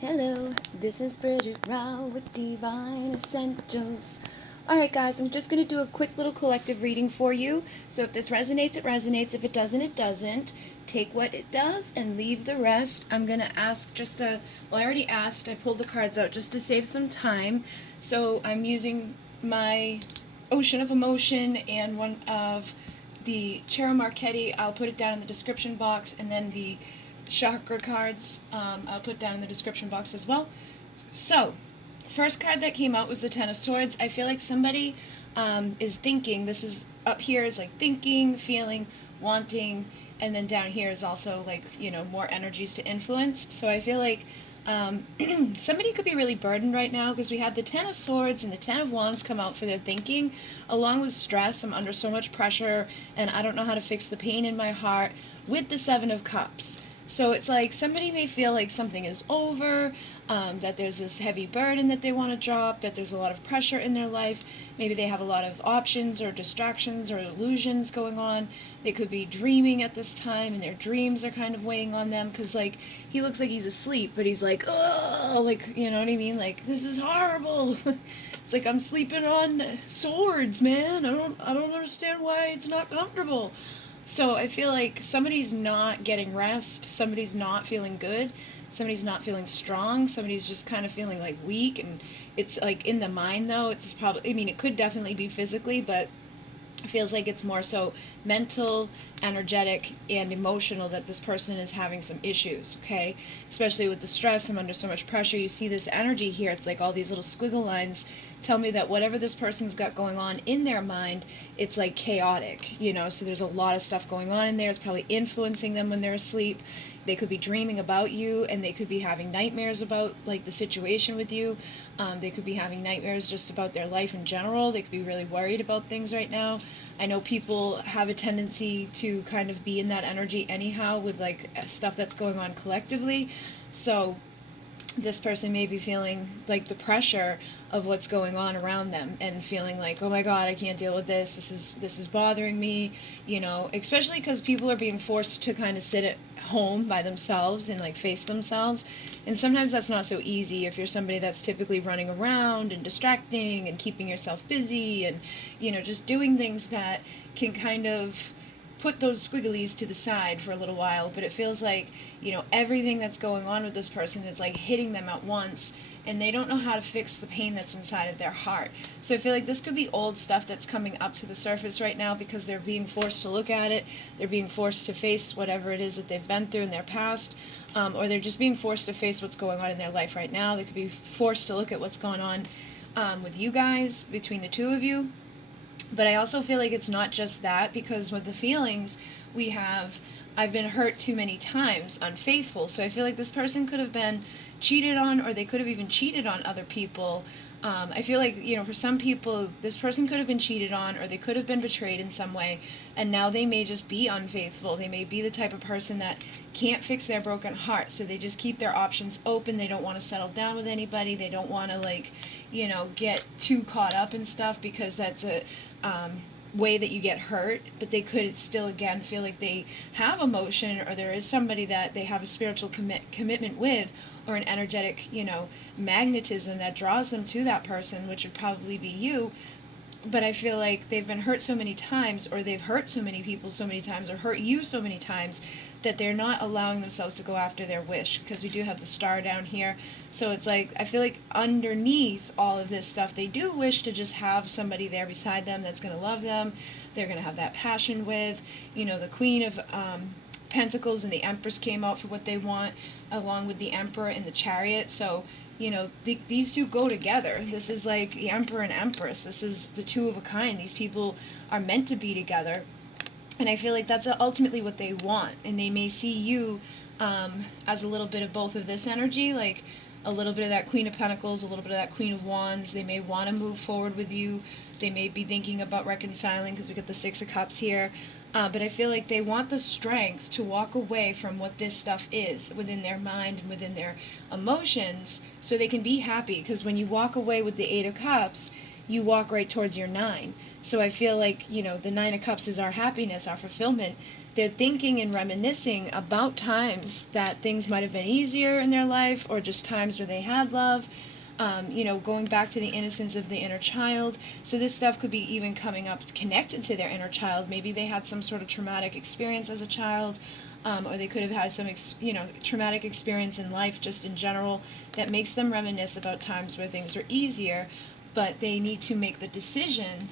Hello, this is Bridget Rao with Divine Essentials. Alright guys, I'm just going to do a quick little collective reading for you. So if this resonates, it resonates. If it doesn't, it doesn't. Take what it does and leave the rest. I'm going to ask I already asked. I pulled the cards out just to save some time. So I'm using my Ocean of Emotion and one of the Chara Marchetti. I'll put it down in the description box, and then the Chakra cards I'll put down in the description box as well. So, first card that came out was the Ten of Swords. I feel like somebody is thinking. This is up here is like thinking, feeling, wanting, and then down here is also like, more energies to influence. So I feel like somebody could be really burdened right now because we had the Ten of Swords and the Ten of Wands come out for their thinking, along with stress. I'm under so much pressure and I don't know how to fix the pain in my heart, with the Seven of Cups. So it's like somebody may feel like something is over, that there's this heavy burden that they want to drop, that there's a lot of pressure in their life. Maybe they have a lot of options or distractions or illusions going on. They could be dreaming at this time, and their dreams are kind of weighing on them because, like, he looks like he's asleep, but he's like, oh, like, you know what I mean? Like, this is horrible. It's like, I'm sleeping on swords, man. I don't understand why it's not comfortable. So I feel like somebody's not getting rest, somebody's not feeling good, somebody's not feeling strong, somebody's just kind of feeling like weak, and it's like in the mind though, it's probably, I mean, it could definitely be physically, but it feels like it's more so mental, energetic, and emotional that this person is having some issues, okay? Especially with the stress, I'm under so much pressure. You see this energy here, it's like all these little squiggle lines tell me that whatever this person's got going on in their mind, it's like chaotic, so there's a lot of stuff going on in there. It's probably influencing them when they're asleep. They could be dreaming about you, and they could be having nightmares about like the situation with you. They could be having nightmares just about their life in general. They could be really worried about things right now. I know people have a tendency to kind of be in that energy anyhow with like stuff that's going on collectively. So this person may be feeling like the pressure of what's going on around them and feeling like, oh my god, I can't deal with this, this is bothering me, especially because people are being forced to kind of sit at home by themselves and like face themselves, and sometimes that's not so easy if you're somebody that's typically running around and distracting and keeping yourself busy and just doing things that can kind of put those squigglies to the side for a little while. But it feels like, everything that's going on with this person is like hitting them at once, and they don't know how to fix the pain that's inside of their heart. So I feel like this could be old stuff that's coming up to the surface right now because they're being forced to look at it. They're being forced to face whatever it is that they've been through in their past, or they're just being forced to face what's going on in their life right now. They could be forced to look at what's going on with you guys, between the two of you. But I also feel like it's not just that, because with the feelings we have, I've been hurt too many times, unfaithful. So I feel like this person could have been cheated on, or they could have even cheated on other people. I feel like, for some people, this person could have been cheated on, or they could have been betrayed in some way, and now they may just be unfaithful. They may be the type of person that can't fix their broken heart, so they just keep their options open. They don't want to settle down with anybody. They don't want to, like, get too caught up in stuff, because that's a way that you get hurt. But they could still, again, feel like they have emotion, or there is somebody that they have a spiritual commitment with, or an energetic, magnetism that draws them to that person, which would probably be you. But I feel like they've been hurt so many times, or they've hurt so many people so many times, or hurt you so many times, that they're not allowing themselves to go after their wish, because we do have the star down here. So it's like, I feel like underneath all of this stuff, they do wish to just have somebody there beside them that's going to love them, they're going to have that passion with. The Queen of Pentacles and the Empress came out for what they want, along with the Emperor and the Chariot. So these two go together. This is like the Emperor and Empress. This is the two of a kind. These people are meant to be together. And I feel like that's ultimately what they want. And they may see you as a little bit of both of this energy, like a little bit of that Queen of Pentacles, a little bit of that Queen of Wands. They may want to move forward with you. They may be thinking about reconciling, because we got the Six of Cups here. But I feel like they want the strength to walk away from what this stuff is within their mind and within their emotions, so they can be happy. Because when you walk away with the Eight of Cups, you walk right towards your 9. So I feel like, the Nine of Cups is our happiness, our fulfillment. they're thinking and reminiscing about times that things might have been easier in their life, or just times where they had love, going back to the innocence of the inner child. So this stuff could be even coming up connected to their inner child. Maybe they had some sort of traumatic experience as a child, or they could have had some, traumatic experience in life just in general that makes them reminisce about times where things were easier, but they need to make the decision,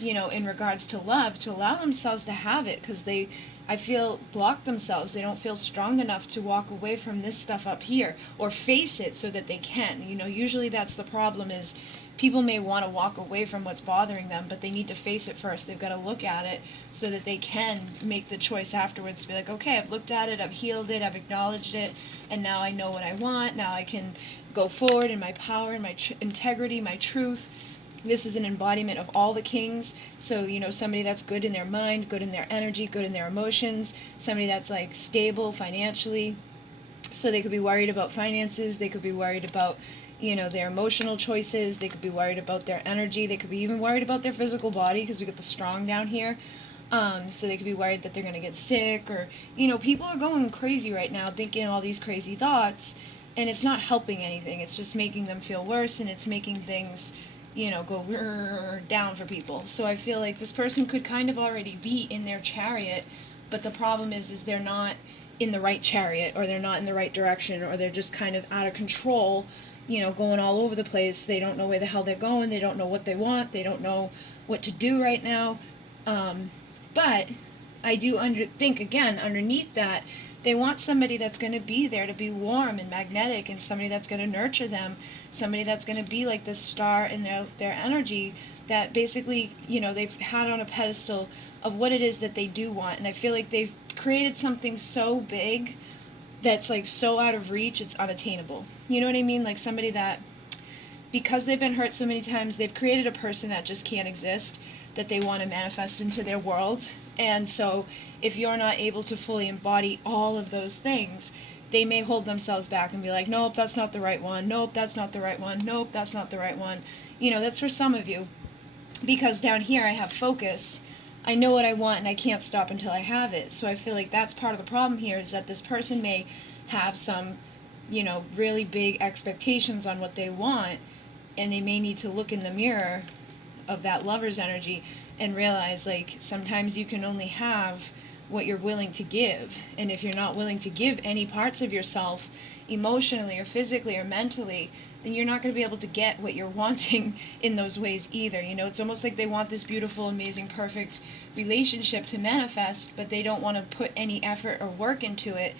in regards to love, to allow themselves to have it, because I feel, block themselves. They don't feel strong enough to walk away from this stuff up here, or face it so that they can. Usually that's the problem, is people may want to walk away from what's bothering them, but they need to face it first. They've got to look at it so that they can make the choice afterwards to be like, okay, I've looked at it, I've healed it, I've acknowledged it, and now I know what I want. Now I can go forward in my power and my integrity, my truth. This is an embodiment of all the kings. So, somebody that's good in their mind, good in their energy, good in their emotions, somebody that's like stable financially. So they could be worried about finances, they could be worried about, their emotional choices, they could be worried about their energy, they could be even worried about their physical body, because we got the strong down here. So they could be worried that they're going to get sick, or, people are going crazy right now, thinking all these crazy thoughts, and it's not helping anything. It's just making them feel worse, and it's making things, go down for people. So I feel like this person could kind of already be in their chariot, but the problem is they're not in the right chariot, or they're not in the right direction, or they're just kind of out of control, going all over the place. They don't know where the hell they're going. They don't know what they want. They don't know what to do right now. But I do think, again, underneath that, they want somebody that's going to be there to be warm and magnetic, and somebody that's going to nurture them, somebody that's going to be like this star in their energy, that basically, they've had on a pedestal of what it is that they do want. And I feel like they've created something so big that's like so out of reach, it's unattainable. You know what I mean? Like somebody that, because they've been hurt so many times, they've created a person that just can't exist, that they want to manifest into their world. And so if you're not able to fully embody all of those things, they may hold themselves back and be like, nope, that's not the right one. Nope, that's not the right one. Nope, that's not the right one. That's for some of you. Because down here I have focus. I know what I want, and I can't stop until I have it. So I feel like that's part of the problem here, is that this person may have some, really big expectations on what they want, and they may need to look in the mirror of that lover's energy and realize, like, sometimes you can only have what you're willing to give. And if you're not willing to give any parts of yourself, emotionally or physically or mentally, then you're not going to be able to get what you're wanting in those ways either. It's almost like they want this beautiful, amazing, perfect relationship to manifest, but they don't want to put any effort or work into it.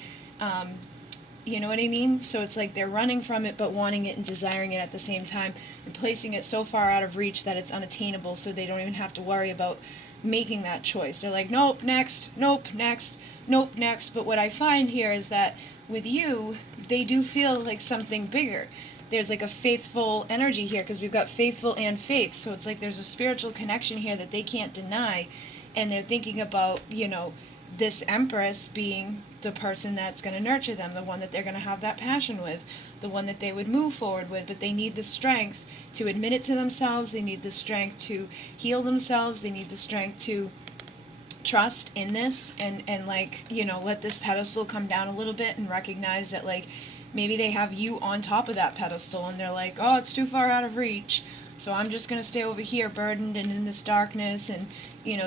You know what I mean? So it's like they're running from it, but wanting it and desiring it at the same time, and placing it so far out of reach that it's unattainable, so they don't even have to worry about making that choice. They're like, nope, next, nope, next, nope, next. But what I find here is that with you, they do feel like something bigger. There's like a faithful energy here, because we've got faithful and faith. So it's like there's a spiritual connection here that they can't deny. And they're thinking about, this Empress being the person that's going to nurture them, the one that they're going to have that passion with, the one that they would move forward with. But they need the strength to admit it to themselves. They need the strength to heal themselves. They need the strength to trust in this, and like, let this pedestal come down a little bit, and recognize that, like, maybe they have you on top of that pedestal, and they're like, oh, it's too far out of reach, so I'm just going to stay over here burdened and in this darkness, and,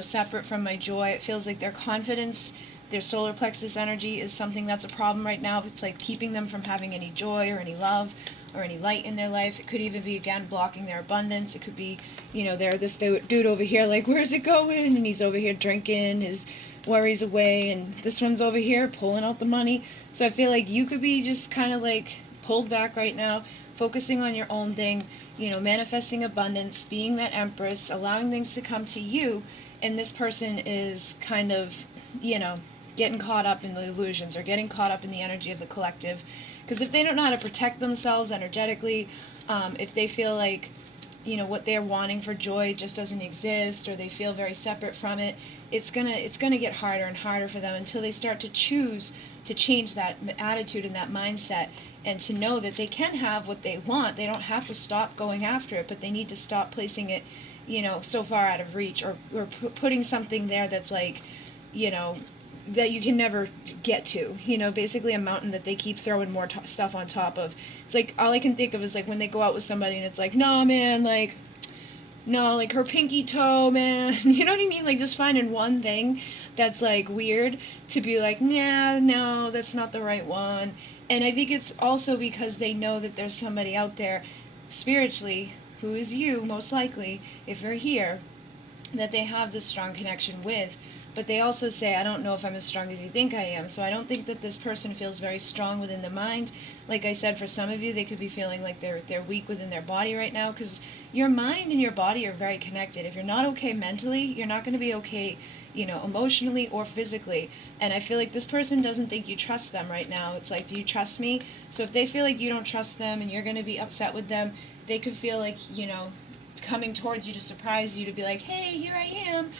separate from my joy. It feels like their confidence, their solar plexus energy is something that's a problem right now. It's like keeping them from having any joy or any love or any light in their life. It could even be, again, blocking their abundance. It could be, they're this dude over here like, where's it going? And he's over here drinking his worries away, and this one's over here pulling out the money. So I feel like you could be just kind of like pulled back right now, focusing on your own thing, manifesting abundance, being that Empress, allowing things to come to you. And this person is kind of, getting caught up in the illusions, or getting caught up in the energy of the collective. Because if they don't know how to protect themselves energetically, if they feel like, what they're wanting for joy just doesn't exist, or they feel very separate from it, it's gonna get harder and harder for them until they start to choose to change that attitude and that mindset, and to know that they can have what they want. They don't have to stop going after it, but they need to stop placing it, so far out of reach, or putting something there that's like, that you can never get to, you know, basically a mountain that they keep throwing more stuff on top of. It's like, all I can think of is like when they go out with somebody and it's like, no man, like, no, like her pinky toe, man. You know what I mean? Like just finding one thing that's like weird to be like, nah, no, that's not the right one. And I think it's also because they know that there's somebody out there spiritually, who is you most likely, if you're here, that they have this strong connection with. But they also say, I don't know if I'm as strong as you think I am. So I don't think that this person feels very strong within the mind. Like I said, for some of you, they could be feeling like they're weak within their body right now, because your mind and your body are very connected. If you're not okay mentally, you're not going to be okay, you know, emotionally or physically. And I feel like this person doesn't think you trust them right now. It's like, do you trust me? So if they feel like you don't trust them and you're going to be upset with them, they could feel like, you know, coming towards you to surprise you, to be like, hey, here I am,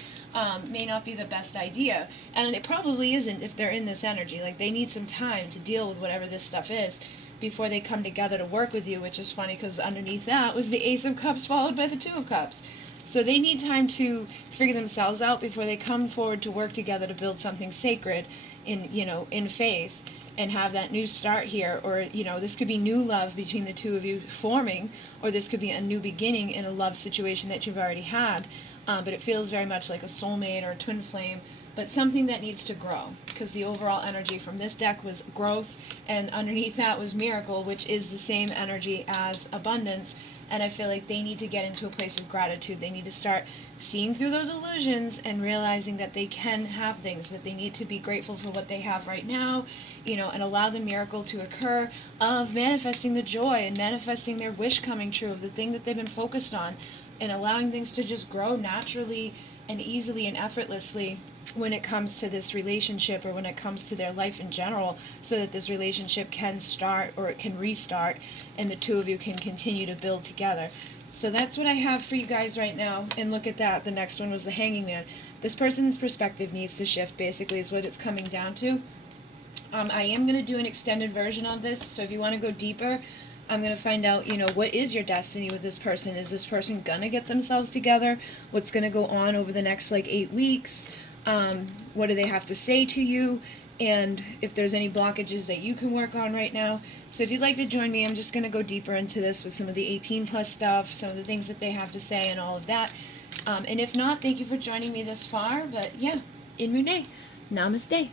may not be the best idea. And it probably isn't if they're in this energy. Like, they need some time to deal with whatever this stuff is before they come together to work with you, which is funny because underneath that was the Ace of Cups followed by the Two of Cups. So they need time to figure themselves out before they come forward to work together to build something sacred in, you know, in faith, and have that new start here. Or, you know, this could be new love between the two of you forming, or this could be a new beginning in a love situation that you've already had. But it feels very much like a soulmate or a twin flame, but something that needs to grow, because the overall energy from this deck was growth, and underneath that was miracle, which is the same energy as abundance. And I feel like they need to get into a place of gratitude. They need to start seeing through those illusions and realizing that they can have things, that they need to be grateful for what they have right now, you know, and allow the miracle to occur of manifesting the joy and manifesting their wish coming true of the thing that they've been focused on, and allowing things to just grow naturally and easily and effortlessly when it comes to this relationship, or when it comes to their life in general, so that this relationship can start, or it can restart, and the two of you can continue to build together. So that's what I have for you guys right now. And look at that, the next one was the Hanging Man. This person's perspective needs to shift, basically, is what it's coming down to. I am going to do an extended version of this, so if you want to go deeper, I'm going to find out, you know, what is your destiny with this person? Is this person going to get themselves together? What's going to go on over the next, like, 8 weeks? What do they have to say to you? And if there's any blockages that you can work on right now. So if you'd like to join me, I'm just going to go deeper into this with some of the 18 plus stuff, some of the things that they have to say and all of that. And if not, thank you for joining me this far. But yeah, in Mune, namaste.